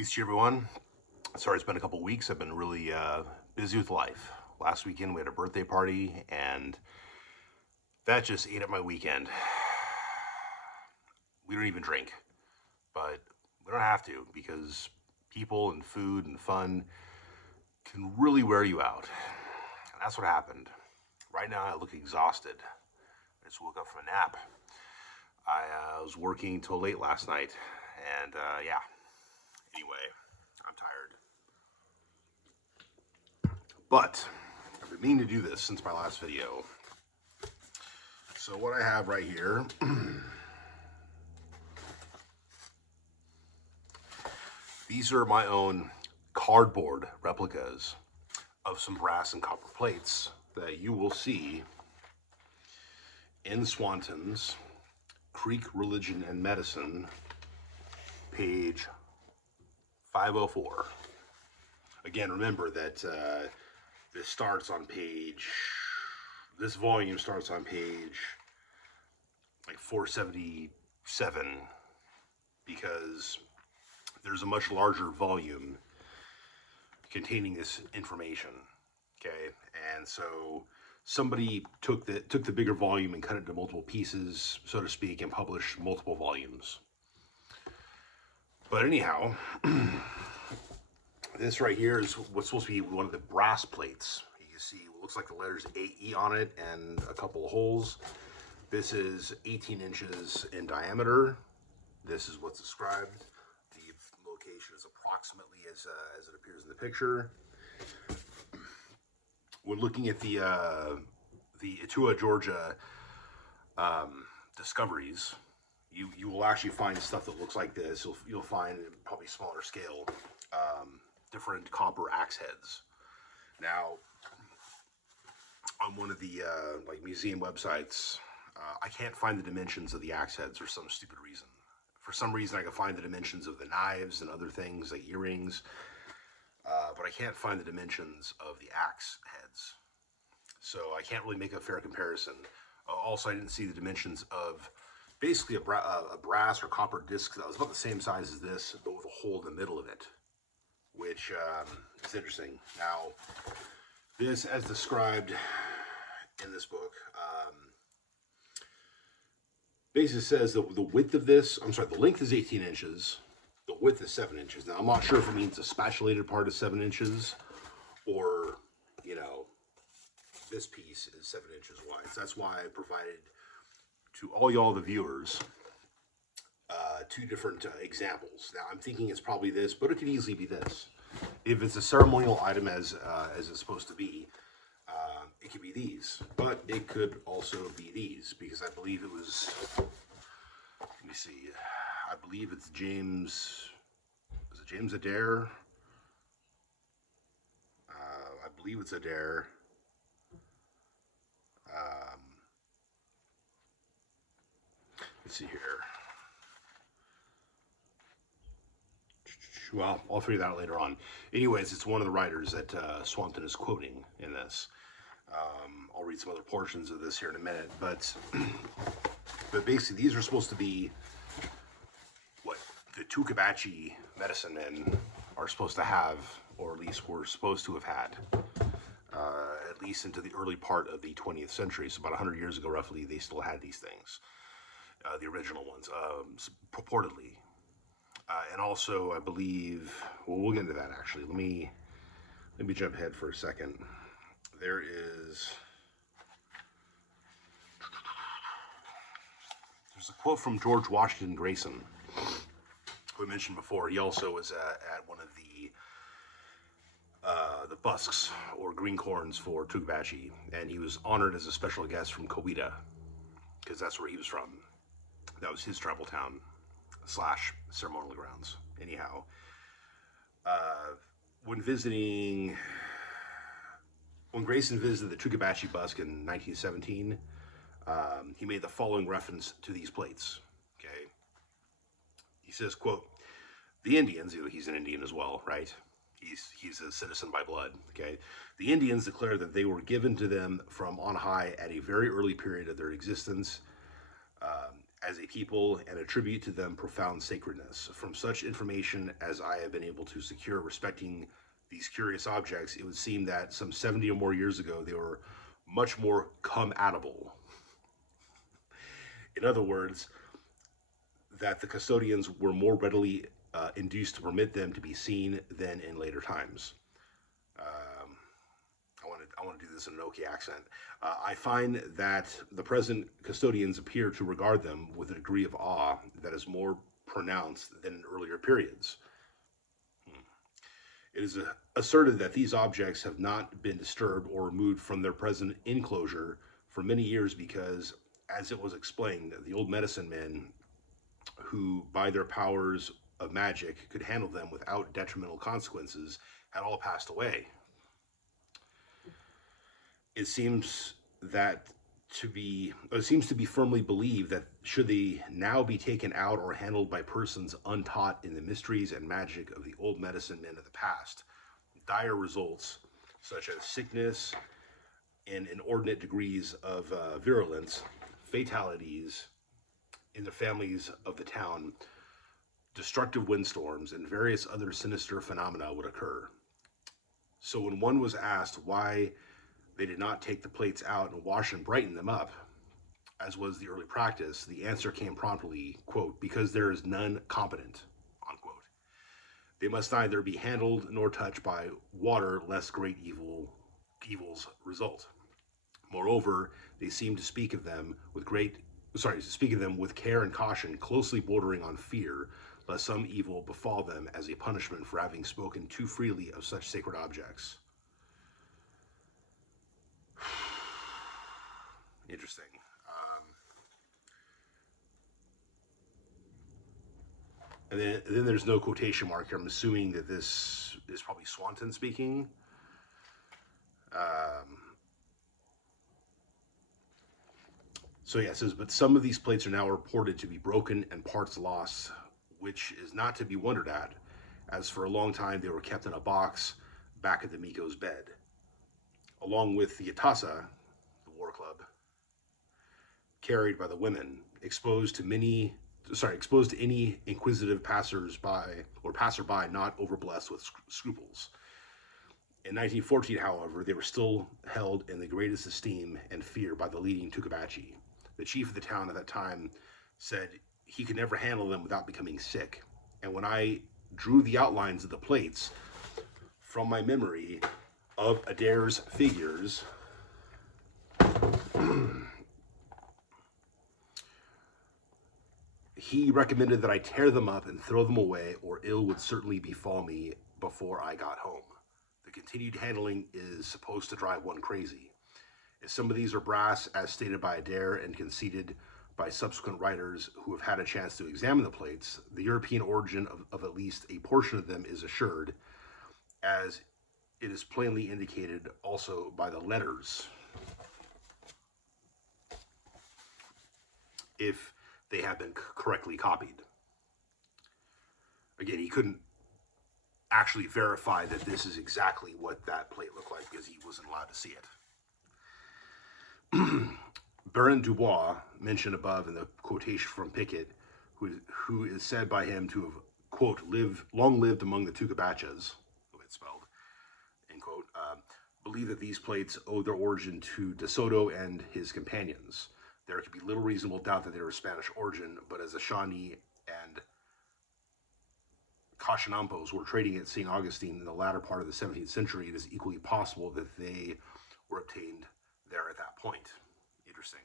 Peace to you, everyone. Sorry, it's been a couple weeks. I've been really busy with life. Last weekend we had a birthday party, and that just ate up my weekend. We don't even drink, but we don't have to because people and food and fun can really wear you out. And that's what happened. Right now, I look exhausted. I just woke up from a nap. I was working till late last night, and yeah. Anyway, I'm tired. But I've been meaning to do this since my last video. So what I have right here, these are my own cardboard replicas of some brass and copper plates that you will see in Swanton's Creek Religion and Medicine, page 504. Again, remember that this volume starts on page like 477 because there's a much larger volume containing this information. Okay, and so somebody took the bigger volume and cut it into multiple pieces, so to speak, and published multiple volumes. But anyhow, this right here is what's supposed to be one of the brass plates. You can see it looks like the letters AE on it and a couple of holes. This is 18 inches in diameter. This is what's described. The location is approximately as it appears in the picture. When looking at the Etowah, Georgia discoveries, you will actually find stuff that looks like this. You'll find probably smaller scale different copper axe heads. Now, on one of the like museum websites, I can't find the dimensions of the axe heads for some stupid reason. For some reason, I can find the dimensions of the knives and other things like earrings, but I can't find the dimensions of the axe heads. So I can't really make a fair comparison. Also, I didn't see the dimensions of basically a brass or copper disc that was about the same size as this, but with a hole in the middle of it, which is interesting. Now, this, as described in this book, basically says that the width of this, the length is 18 inches, the width is 7 inches. Now, I'm not sure if it means the spatulated part is 7 inches, or, this piece is 7 inches wide. So that's why I provided to all y'all, the viewers, two different examples. Now, I'm thinking it's probably this, but it could easily be this. If it's a ceremonial item as it's supposed to be, it could be these, but it could also be these, because I believe it was, let me see, I believe it's James, is it James Adair? I believe it's Adair. Let's see here. Well, I'll figure that out later on. Anyways, it's one of the writers that Swanton is quoting in this. I'll read some other portions of this here in a minute, but basically these are supposed to be what the Tuckabatchee medicine men are supposed to have, or at least were supposed to have had, at least into the early part of the 20th century. So about 100 years ago, roughly, they still had these things, the original ones, purportedly. And also, I believe, well, we'll get into that actually. Let me jump ahead for a second. There's a quote from George Washington Grayson, who I mentioned before. He also was at one of the busks or green corns for Tuckabatchee, and he was honored as a special guest from Coweta, because that's where he was from. That was his tribal town / ceremonial grounds. Anyhow, when Grayson visited the Tuckabatchee busk in 1917, he made the following reference to these plates. Okay, he says, quote, "The Indians," he's an Indian as well, right? He's a citizen by blood. Okay, the Indians declare that they were given to them from on high at a very early period of their existence, as a people and attribute to them profound sacredness. From such information as I have been able to secure respecting these curious objects, it would seem that some 70 or more years ago they were much more come-atable. In other words, that the custodians were more readily induced to permit them to be seen than in later times. I want to do this in an Okie accent. I find that the present custodians appear to regard them with a degree of awe that is more pronounced than in earlier periods. It is asserted that these objects have not been disturbed or removed from their present enclosure for many years because, as it was explained, the old medicine men, who by their powers of magic could handle them without detrimental consequences, had all passed away. It seems to be firmly believed that should they now be taken out or handled by persons untaught in the mysteries and magic of the old medicine men of the past, dire results such as sickness and inordinate degrees of virulence, fatalities in the families of the town, destructive windstorms, and various other sinister phenomena would occur. So when one was asked why they did not take the plates out and wash and brighten them up, as was the early practice, the answer came promptly, quote, because there is none competent, unquote. They must neither be handled nor touched by water, lest great evils result. Moreover, they seem to speak of them with care and caution, closely bordering on fear, lest some evil befall them as a punishment for having spoken too freely of such sacred objects. Interesting. And then there's no quotation mark here. I'm assuming that this is probably Swanton speaking. So yeah, it says, but some of these plates are now reported to be broken and parts lost, which is not to be wondered at, as for a long time they were kept in a box back at the Miko's bed, along with the Yatasa, the war club, carried by the women, exposed to any inquisitive passerby not overblessed with scruples. In 1914, however, they were still held in the greatest esteem and fear by the leading Tuckabatchee. The chief of the town at that time said he could never handle them without becoming sick. And when I drew the outlines of the plates from my memory of Adair's figures, he recommended that I tear them up and throw them away, or ill would certainly befall me before I got home. The continued handling is supposed to drive one crazy. If some of these are brass, as stated by Adair and conceded by subsequent writers who have had a chance to examine the plates, the European origin of at least a portion of them is assured, as it is plainly indicated also by the letters, if they have been correctly copied. Again, he couldn't actually verify that this is exactly what that plate looked like because he wasn't allowed to see it. Baron Dubois, mentioned above in the quotation from Pickett, who is said by him to have, quote, long lived among the Tuckabatches, the way it's spelled, end quote, believe that these plates owe their origin to De Soto and his companions. There could be little reasonable doubt that they were of Spanish origin, but as the Shawnee and Cachanampos were trading at St. Augustine in the latter part of the 17th century, it is equally possible that they were obtained there at that point. Interesting.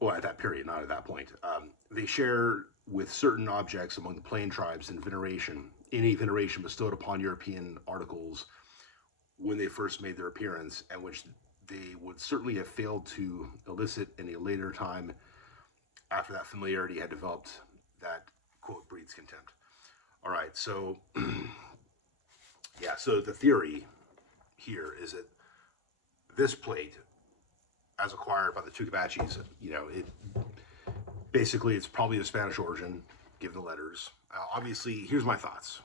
Well, at that period, not at that point. They share with certain objects among the plain tribes in any veneration bestowed upon European articles when they first made their appearance, and which they would certainly have failed to elicit in a later time after that familiarity had developed that, quote, breeds contempt. All right, so, yeah, so the theory here is that this plate, as acquired by the Tuckabatchees, it's probably of Spanish origin, given the letters. Obviously, here's my thoughts.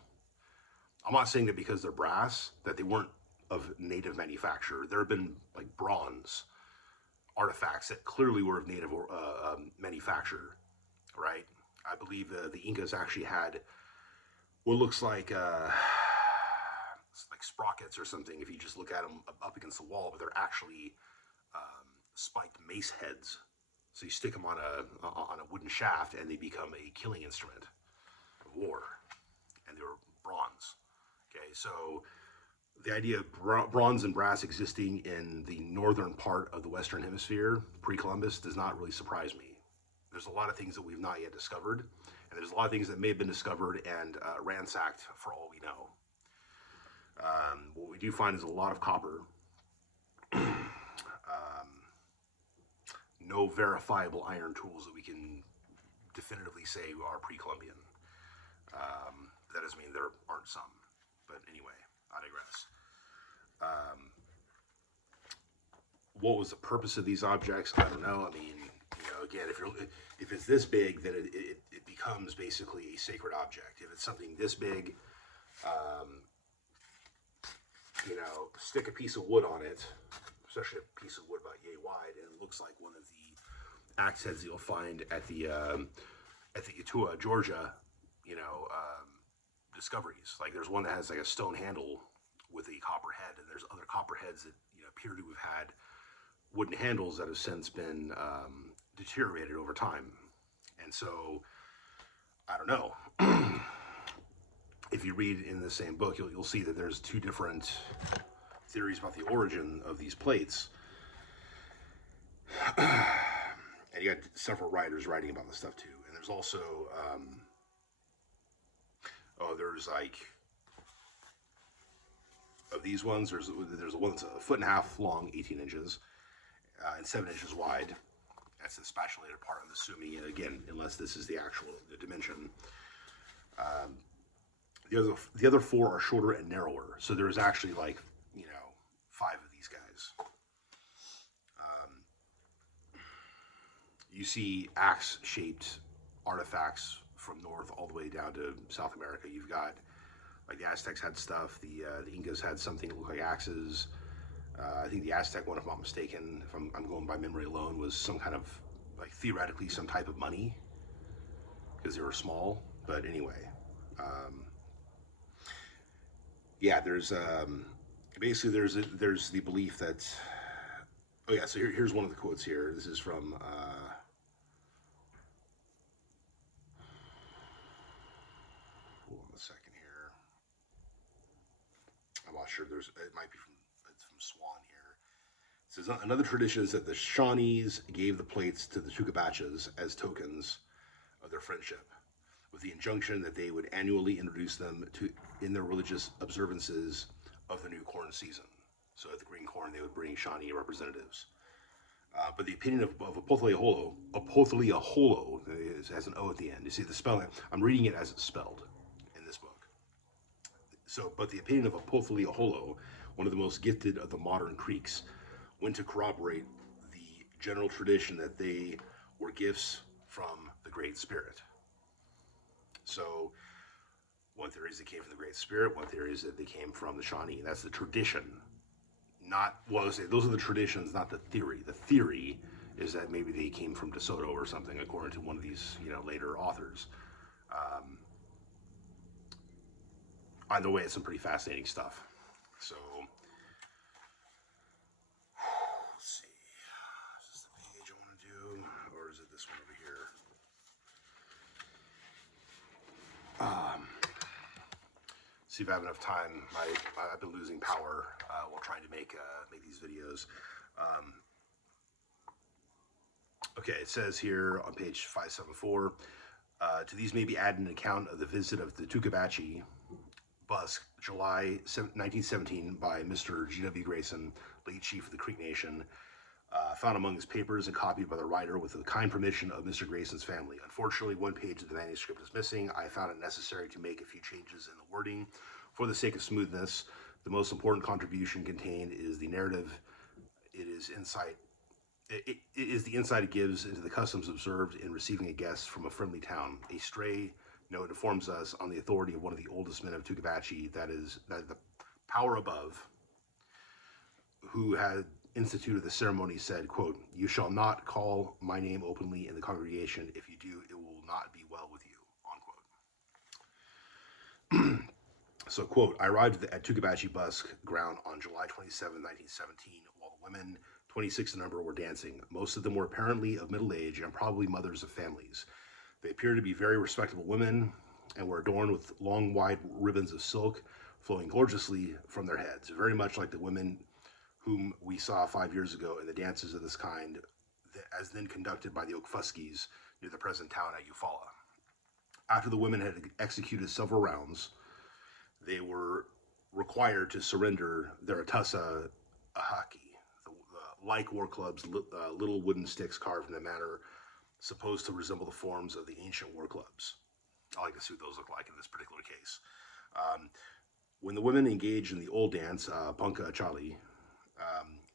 I'm not saying that because they're brass, that they weren't of native manufacture. There have been, like, bronze artifacts that clearly were of native manufacture, right? I believe the Incas actually had what looks like sprockets or something if you just look at them up against the wall, but they're actually spiked mace heads. So you stick them on a wooden shaft, and they become a killing instrument of war, and they were bronze. Okay, so the idea of bronze and brass existing in the northern part of the Western Hemisphere pre-Columbus does not really surprise me. There's a lot of things that we've not yet discovered, and there's a lot of things that may have been discovered and ransacked for all we know. What we do find is a lot of copper. No verifiable iron tools that we can definitively say are pre-Columbian. That doesn't mean there aren't some, but anyway, I digress. What was the purpose of these objects? I don't know. I mean, again, if it's this big, then it becomes basically a sacred object. If it's something this big, stick a piece of wood on it, especially a piece of wood about yay wide, and it looks like one of the axe heads you'll find at the Etowah, Georgia, discoveries. Like there's one that has like a stone handle with a copper head, and there's other copper heads that appear to have had wooden handles that have since been deteriorated over time. And so, I don't know. If you read in the same book, you'll see that there's two different theories about the origin of these plates. And you got several writers writing about this stuff too. And there's also, there's like, of these ones, there's one that's a 1.5 feet long, 18 inches, and 7 inches wide. That's the spatulated part, I'm assuming, again, unless this is the actual dimension. The other 4 are shorter and narrower. So there's actually like, 5 of these guys. You see axe-shaped artifacts from north all the way down to South America. You've got, like the Aztecs had stuff. The Incas had something that looked like axes. I think the Aztec one, if I'm not mistaken, if I'm going by memory alone, was some kind of, like theoretically, some type of money because they were small. But anyway, yeah, there's basically there's the belief that, oh yeah, so here's one of the quotes here. This is from hold on a second here. I'm not sure. It might be from Swan here. It says another tradition is that the Shawnees gave the plates to the Tuckabatchees as tokens of their friendship, with the injunction that they would annually introduce them in their religious observances of the new corn season. So at the green corn, they would bring Shawnee representatives. But the opinion of Apotheliaholo has an O at the end. You see the spelling. I'm reading it as it's spelled in this book. So, but the opinion of Apotheliaholo, one of the most gifted of the modern Creeks, went to corroborate the general tradition that they were gifts from the Great Spirit. So, one theory is they came from the Great Spirit. One theory is that they came from the Shawnee. That's the tradition. Those are the traditions, not the theory. The theory is that maybe they came from DeSoto or something, according to one of these, later authors. Either way, it's some pretty fascinating stuff. So, let's see. Is this the page I want to do, or is it this one over here? See if I have enough time. I've been losing power while trying to make these videos. Okay, it says here on page 574, to these may be added an account of the visit of the Tuckabatchee Busk, July 1917, by Mr. G.W. Grayson, late chief of the Creek Nation, found among his papers and copied by the writer with the kind permission of Mr. Grayson's family. Unfortunately, one page of the manuscript is missing. I found it necessary to make a few changes in the wording for the sake of smoothness. The most important contribution contained is the narrative. It is the insight it gives into the customs observed in receiving a guest from a friendly town. A stray note informs us on the authority of one of the oldest men of Tuckabatchee, that the power above, who had instituted the ceremony said, quote, "You shall not call my name openly in the congregation. If you do, it will not be well with you," unquote. So, quote, "I arrived at Tuckabatchee Busk ground on July 27, 1917, while the women, 26 in number, were dancing. Most of them were apparently of middle age and probably mothers of families. They appeared to be very respectable women and were adorned with long, wide ribbons of silk flowing gorgeously from their heads, very much like the women whom we saw 5 years ago in the dances of this kind, as then conducted by the Okfuskies near the present town at Eufaula. After the women had executed several rounds, they were required to surrender their atasa ahaki, like war clubs, little wooden sticks carved in a manner supposed to resemble the forms of the ancient war clubs. I like to see what those look like in this particular case. When the women engaged in the old dance, punka chali,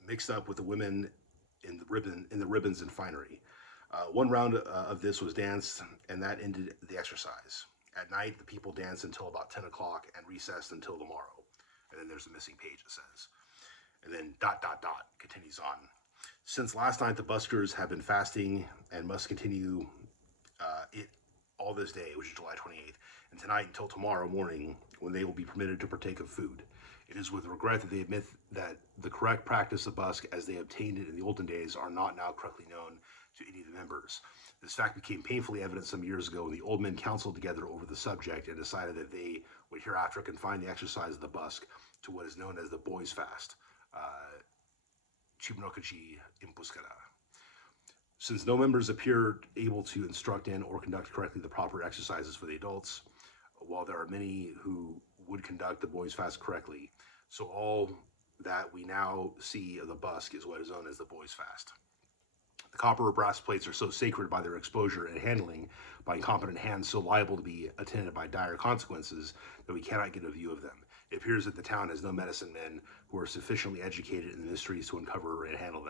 mixed up with the women in the ribbons and finery. One round of this was danced, and that ended the exercise. At night, the people danced until about 10 o'clock and recessed until the morrow. And then there's a missing page, it says. And then ... continues on. Since last night, the buskers have been fasting and must continue it all this day, which is July 28th, and tonight until tomorrow morning, when they will be permitted to partake of food. It is with regret that they admit that the correct practice of busk, as they obtained it in the olden days, are not now correctly known to any of the members. This fact became painfully evident some years ago when the old men counseled together over the subject and decided that they would hereafter confine the exercise of the busk to what is known as the boys' fast, Chibnokachi Impuskara. Since no members appear able to instruct in or conduct correctly the proper exercises for the adults, while there are many who would conduct the boys' fast correctly, so all that we now see of the busk is what is known as the boys' fast. The copper or brass plates are so sacred by their exposure and handling by incompetent hands, so liable to be attended by dire consequences, that we cannot get a view of them. It appears that the town has no medicine men who are sufficiently educated in the mysteries to uncover and handle them.